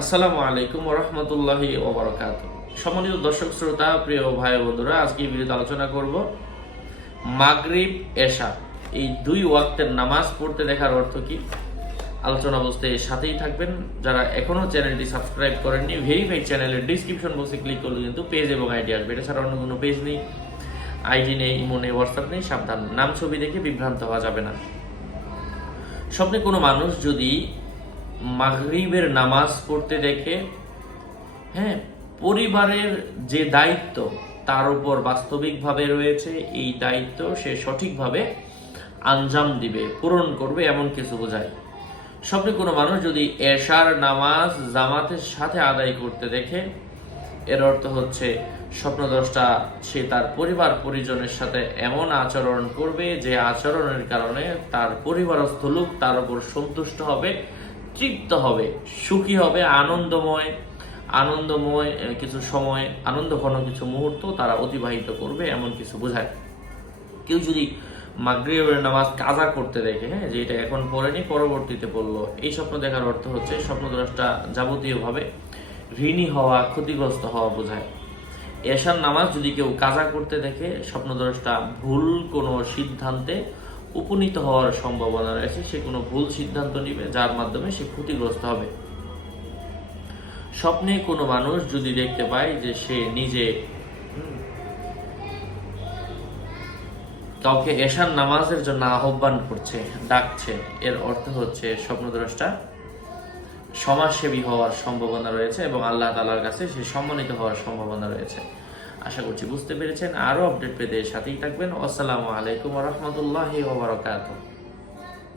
আসসালামু আলাইকুম রহমতুল্লাহি ওবরকাত সম্মানিত দর্শক, শ্রোতা, প্রিয় ভাই বন্ধুরা, আজকে ভিডিওতে আলোচনা করব মাগরিব এশা। এই দুই ওয়াক্তের নামাজ পড়তে দেখার অর্থ কি? আলোচনা বলতে সাথেই থাকবেন। যারা এখনও চ্যানেলটি সাবস্ক্রাইব করেননি ভেরিফাইড চ্যানেলের ডিসক্রিপশন বক্সে ক্লিক করলে কিন্তু পেজ এবং আইডি আসবে। এটা ছাড়া অন্য কোনো পেজ নেই। আইডি নেই ইমো নেই হোয়াটসঅ্যাপ নেই, সাবধান। নাম, ছবি দেখে বিভ্রান্ত হওয়া যাবে না। স্বপ্নে কোনো মানুষ যদি মাগরিবের নামাজ পড়তে দেখে হ্যাঁ পরিবারের যে দায়িত্ব তার উপর বাস্তবিকভাবে রয়েছে, এই দায়িত্ব সে সঠিকভাবে আঞ্জাম দিবে, পূরণ করবে এমন কিছু বোঝায়। স্বপ্নে কোনো মানুষ যদি এশার নামাজ জামাতের সাথে আদায় করতে দেখে, এর অর্থ হচ্ছে স্বপ্নদ্রষ্টা সে তার পরিবার পরিজনের সাথে এমন আচরণ করবে যে আচরণের কারণে তার পরিবারস্থ লোক তার উপর সন্তুষ্ট হবে তৃপ্ত হবে, সুখী হবে, আনন্দময় আনন্দময় কিছু সময়, আনন্দঘন কিছু মুহূর্ত তারা অতিবাহিত করবে এমন কিছু বোঝায়। কেউ যদি মাগরিবের নামাজ কাজা করতে দেখে হ্যাঁ যে এটা এখন পড়েনি, পরবর্তীতে পড়ল, এই স্বপ্ন দেখার অর্থ হচ্ছে স্বপ্নদ্রষ্টা যাবতীয়ভাবে ঋণী হওয়া, ক্ষতিগ্রস্ত হওয়া বোঝায়। এশার নামাজ যদি কেউ কাজা করতে দেখে, স্বপ্নদ্রষ্টা ভুল কোনো সিদ্ধান্তে উপনীত হওয়ার সম্ভাবনা রয়েছে, সে কোনো ভুল সিদ্ধান্ত নিবে, যার মাধ্যমে সে ক্ষতিগ্রস্ত হবে। স্বপ্নে কোনো মানুষ যদি দেখতে পায় যে সে নিজে কাউকে এশার নামাজের জন্য আহ্বান করছে, ডাকছে, এর অর্থ হচ্ছে স্বপ্নদ্রষ্টা সমাজসেবী হওয়ার সম্ভাবনা রয়েছে এবং আল্লাহ তালার কাছে সে সম্মানিত হওয়ার সম্ভাবনা রয়েছে। আশা করছি বুঝতে পেরেছেন। আরও আপডেট পেতে সাথেই থাকবেন। আসসালামু আলাইকুম রহমতুল্লাহ ওবরাকাতুহ